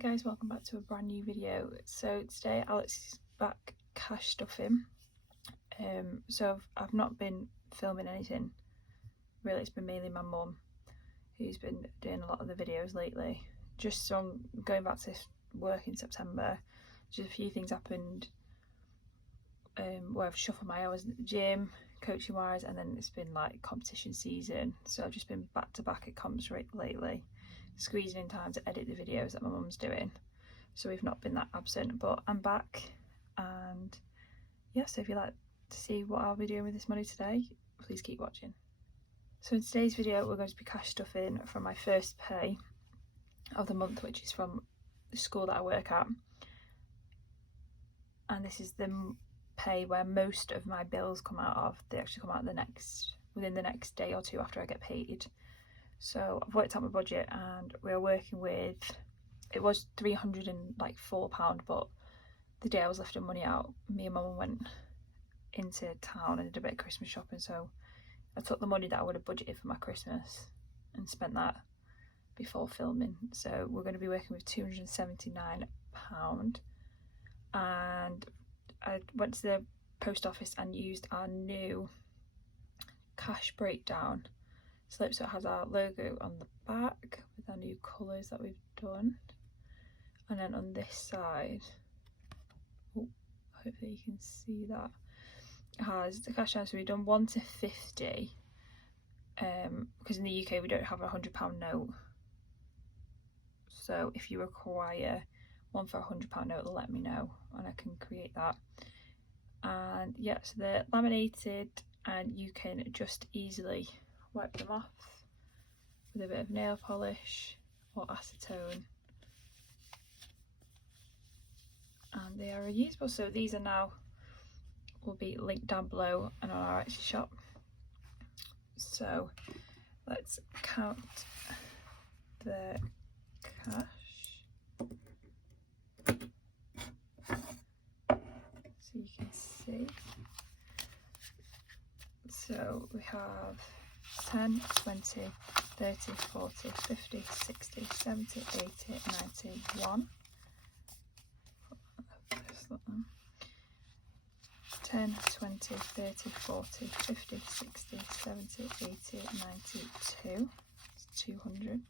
Hi guys, welcome back to a brand new video. So today Alex is back cash stuffing. So I've not been filming anything really. It's been mainly my mum who's been doing a lot of the videos lately. Just so I'm going back to work in September, just a few things happened where I've shuffled my hours at the gym, coaching wise, and then it's been like competition season, so I've just been back to back at comps lately, squeezing in time to edit the videos that my mum's doing, so we've not been that absent, but I'm back. And yeah, so if you'd like to see what I'll be doing with this money today, please keep watching. So in today's video we're going to be cash stuffing from my first pay of the month, which is from the school that I work at, and this is the pay where most of my bills come out of. They actually come out within the next day or two after I get paid. So I've worked out my budget and we're working with, it was £304, but the day I was lifting money out, me and mum went into town and did a bit of Christmas shopping, so I took the money that I would have budgeted for my Christmas and spent that before filming. So we're going to be working with £279, and I went to the post office and used our new cash breakdown slip, so it has our logo on the back with our new colours that we've done, and then on this side, hopefully you can see that, it has the cash down. So we've done 1 to 50, because in the UK we don't have a £100 note, so if you require one for a £100 note, let me know and I can create that. And yeah, so they're laminated and you can just easily wipe them off with a bit of nail polish or acetone, and they are reusable. So these are now, will be linked down below and on our Etsy shop. So let's count the cash. So you can see, so we have 10, 20, 30, 40, 50, 60, 70, 80, 91. 10, 20, 30, 40, 50, 60, 70, 80, 92. It's 200.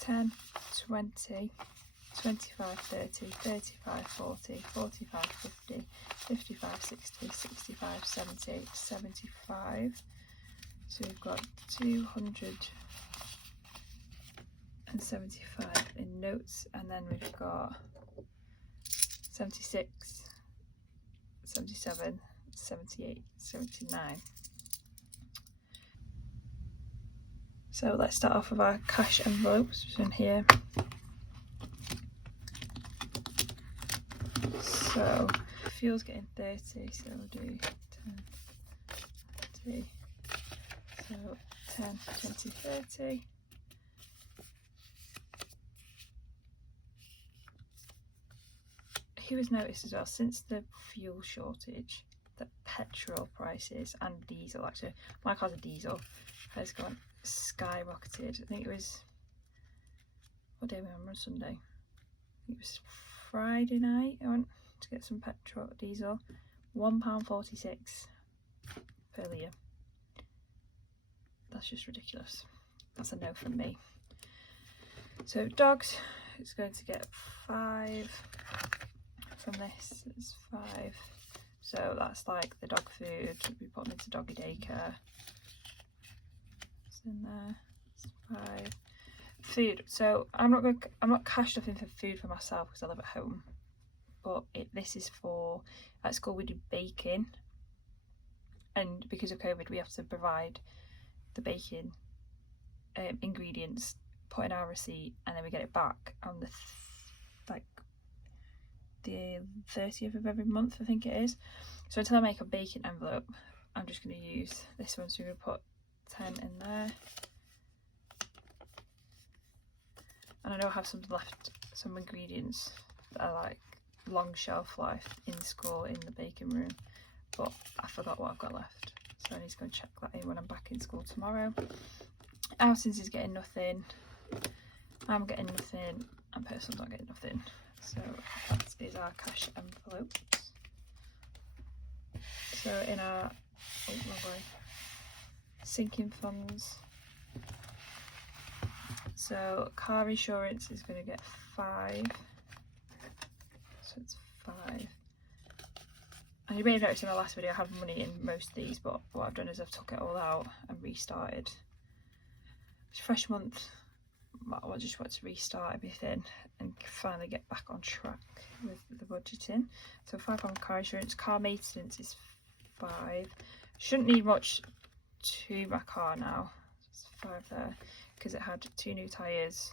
10, 20, 25, 30, 35, 40, 45, 50, 55, 60, 65, 70, 75. So we've got 275 in notes, and then we've got 76, 77, 78, 79. So let's start off with our cash envelopes, which is in here. So fuel's getting 30, so we'll do 10, 30. So 10, 20, 30. He was noticed as well, since the fuel shortage, that petrol prices and diesel, actually my car's a diesel, has gone skyrocketed. I think it was, what day were we on Sunday? I think it was Friday night I went to get some petrol, diesel, £1.46 per litre. That's just ridiculous. That's a no from me. So dogs, it's going to get 5 from this. It's 5. So that's like the dog food. We put them into doggy daycare. It's in there. It's 5. Food. So I'm not cash stuffing for food for myself because I live at home. But this is for, at school we do baking, and because of COVID we have to provide the baking ingredients, put in our receipt, and then we get it back on the the 30th of every month, I think it is. So until I make a baking envelope, I'm just going to use this one. So we're going to put 10 in there, and I know I have some left, some ingredients that are like long shelf life in school in the baking room, but I forgot what I've got left, so I need to go and check that in when I'm back in school tomorrow. Outings is getting nothing, I'm getting nothing and Personal's not getting nothing. So that is our cash envelopes. So in our sinking funds, so car insurance is going to get 5, so it's 5. And you may have noticed in my last video I have money in most of these, but what I've done is I've took it all out and restarted. It's a fresh month, I just want to restart everything and finally get back on track with the budgeting. So £5 car insurance. Car maintenance is 5. Shouldn't need much to my car now. It's 5 there because it had 2 new tyres,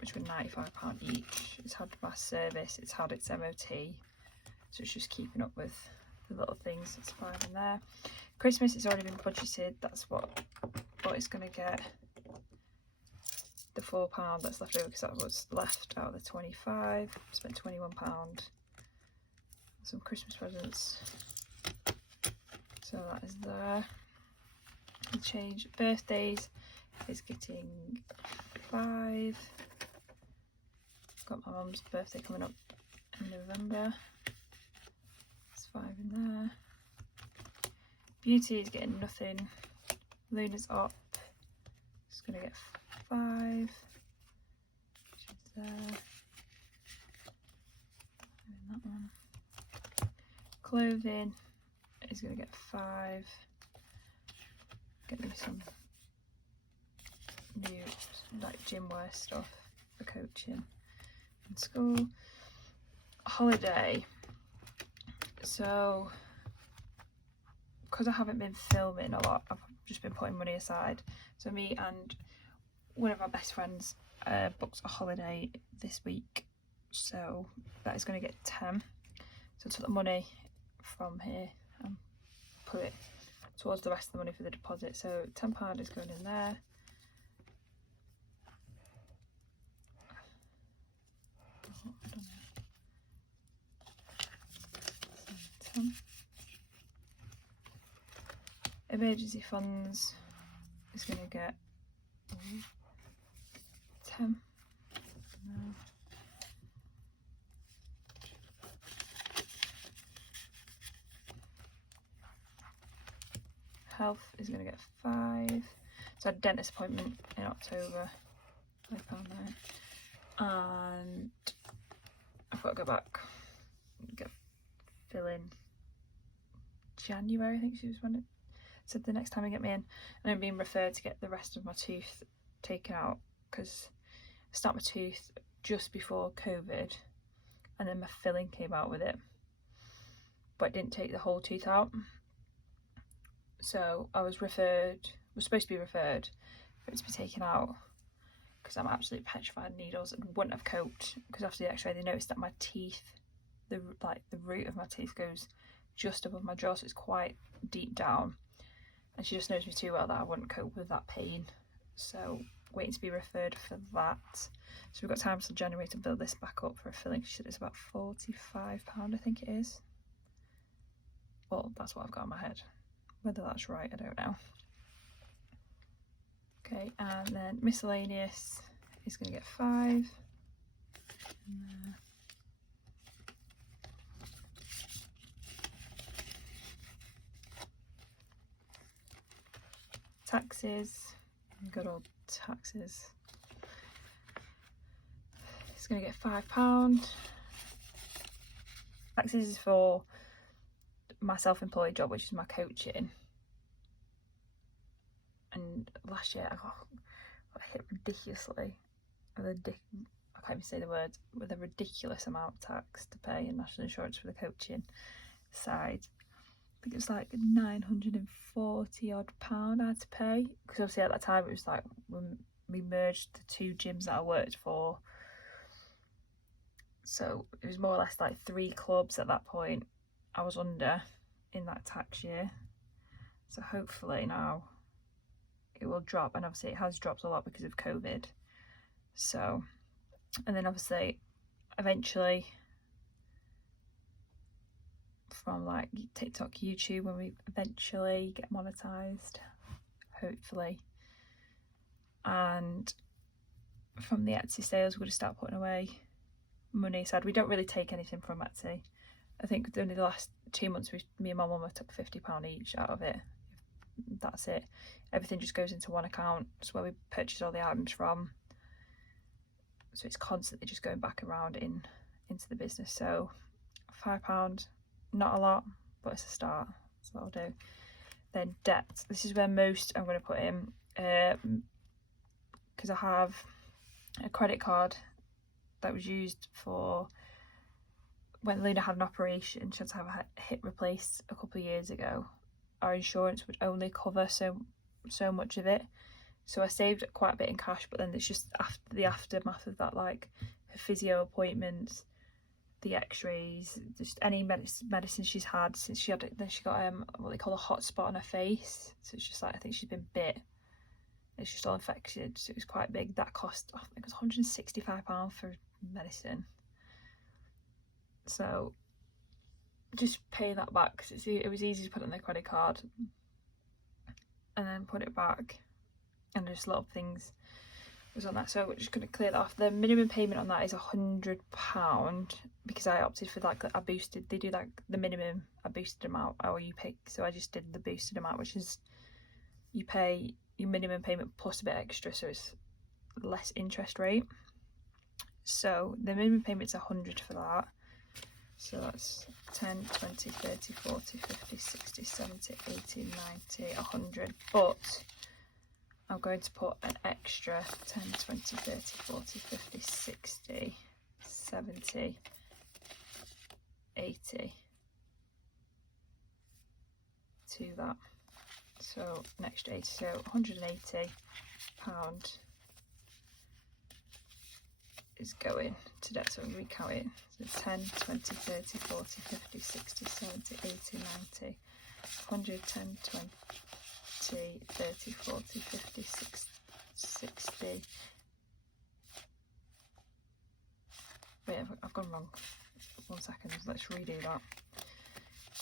which were £95 each. It's had my service, it's had its MOT, so it's just keeping up with the little things. It's 5 in there. Christmas has already been budgeted. That's what it's going to get. The £4 that's left over because that was left out of the 25. Spent £21. Some Christmas presents. So that is there. The change. Birthdays is getting 5. Got my mum's birthday coming up in November. It's 5 in there. Beauty is getting nothing. Luna's up. It's gonna get 5. She's there. And that one. Clothing is gonna get 5. Get me some new like gym wear stuff for coaching in school. Holiday. So because I haven't been filming a lot, I've just been putting money aside. So me and one of our best friends booked a holiday this week, so that is going to get 10. So I took the money from here and put it towards the rest of the money for the deposit. So £10 is going in there. Emergency funds is going to get 10. No. Health is going to get 5. So I had a dentist appointment in October, £5 there. And I've got to go back and fill in January, I think she was when it said the next time I get me in, and I'm being referred to get the rest of my tooth taken out because I started my tooth just before COVID and then my filling came out with it, but it didn't take the whole tooth out. So I was supposed to be referred for it to be taken out because I'm absolutely petrified of needles and wouldn't have coped, because after the x-ray they noticed that my teeth, the root of my teeth goes just above my jaw, so it's quite deep down, and she just knows me too well that I wouldn't cope with that pain. So waiting to be referred for that. So we've got time till January to build this back up for a filling. She said it's about £45, I think it is. Well, that's what I've got in my head. Whether that's right, I don't know. Okay, and then miscellaneous is going to get 5. Taxes, good old taxes. It's going to get £5. Taxes is for my self-employed job, which is my coaching. And last year I got hit ridiculously with I can't even say the words, with a ridiculous amount of tax to pay and national insurance for the coaching side. I think it was like £940 odd I had to pay, because obviously at that time it was like when we merged the 2 gyms that I worked for, so it was more or less like 3 clubs at that point I was under in that tax year. So hopefully now it will drop, and obviously it has dropped a lot because of COVID. So, and then obviously eventually from like TikTok, YouTube, when we eventually get monetized, hopefully, and from the Etsy sales, we're going to start putting away money aside. We don't really take anything from Etsy. I think only the last 2 months me and my mum have took £50 each out of it. That's it. Everything just goes into one account. It's where we purchase all the items from. So it's constantly just going back around into the business. So £5, not a lot, but it's a start. That's what I'll do. Then debt. This is where most I'm going to put in, because I have a credit card that was used for when Luna had an operation. She had to have a hip replaced a couple of years ago. Our insurance would only cover so much of it, so I saved quite a bit in cash. But then it's just the aftermath of that, like her physio appointments, the x-rays, just any medicine she's had since she got what they call a hot spot on her face. So it's just like, I think she's been bit, it's just all infected, so it was quite big. That cost, I think it was £165 for medicine. So just pay that back, because it was easy to put on the credit card and then put it back, and just a lot of things was on that. So we're just going to clear that off. The minimum payment on that is £100, because I opted for like a boosted, they do like the minimum, a boosted amount, or you pick. So I just did the boosted amount, which is you pay your minimum payment plus a bit extra, so it's less interest rate. So the minimum payment's £100 for that. So that's 10, 20, 30, 40, 50, 60, 70, 80, 90, 100. But I'm going to put an extra 10, 20, 30, 40, 50, 60, 70, 80 to that. So an extra 80, so £180 is going to debt. So we count it. So 10, 20, 30, 40, 50, 60, 70, 80, 90, 100, 10, 20, 30, 40, 50, 60. Wait, I've gone wrong. 1 second, let's redo that.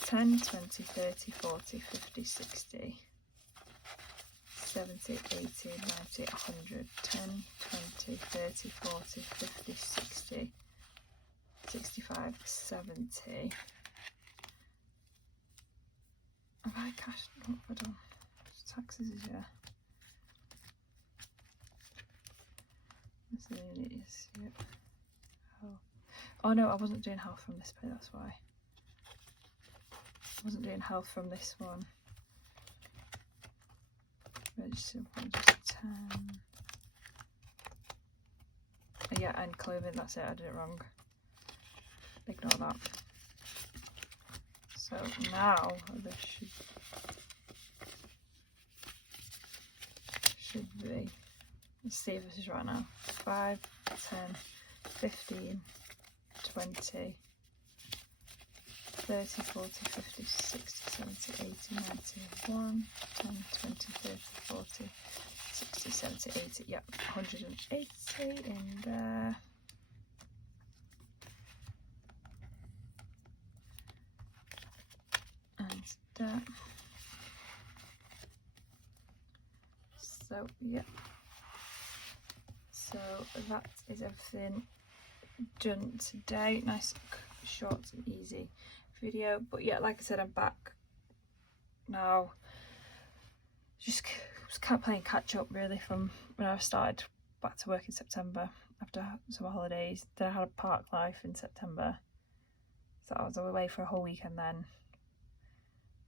10, 20, 30, 40, 50, 60, 70, 80, 90, 100, 10, 20, 30, 40, 50, 60, 65, 70. Have I cashed? What have I done? Taxes is yeah. Miscellaneous, yep. Oh no, I wasn't doing health from this pay, that's why. I wasn't doing health from this one. Registered one, just 10. Yeah, and clothing, that's it, I did it wrong. Ignore that. So now this should be, let's see if this is right now. 5, 10, 15, 20, 30, 40, 50, 60, 70, 80, 91, 10, 20, 30, 40, 60, 70, 80, yep, 180 in there. And that. So, yep. So that is everything done today. Nice, short and easy video. But yeah, like I said, I'm back now. Just kept playing catch up really from when I started back to work in September after summer holidays. Then I had a park life in September, so I was away for a whole weekend.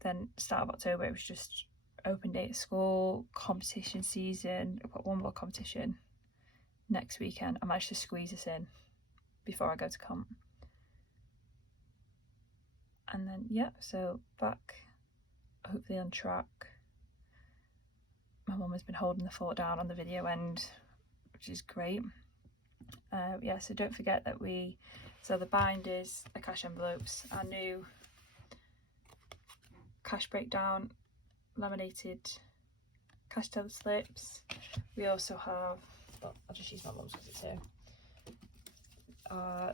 Then start of October, it was just open day at school, competition season. I've got one more competition next weekend. I managed to squeeze this in before I go to comp. And then yeah, so back hopefully on track. My mum has been holding the fort down on the video end, which is great. Yeah, so don't forget that so the binders, the cash envelopes, our new cash breakdown, laminated cash teller slips. We also have, well, I'll just use my mum's because it's here,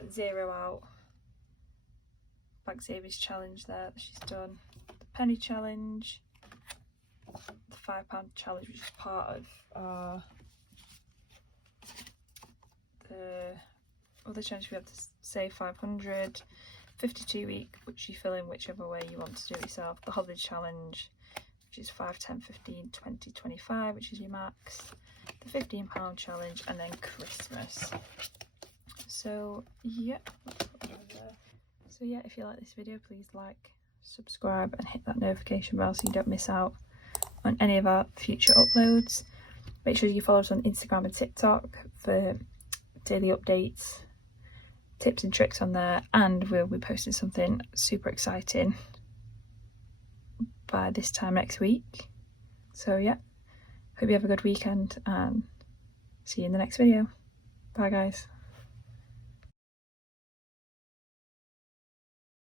zero out bag savings challenge there that she's done, the penny challenge, the £5 challenge, which is part of our The other challenge we have to save 500, 52 week, which you fill in whichever way you want to do it yourself. The holiday challenge, which is 5, 10, 15, 20, 25, which is your max. The £15 challenge, and then Christmas. So yeah, so yeah, if you like this video, please like, subscribe and hit that notification bell so you don't miss out on any of our future uploads. Make sure you follow us on Instagram and TikTok for daily updates, tips and tricks on there, and we'll be posting something super exciting by this time next week. So yeah, hope you have a good weekend and see you in the next video. Bye guys.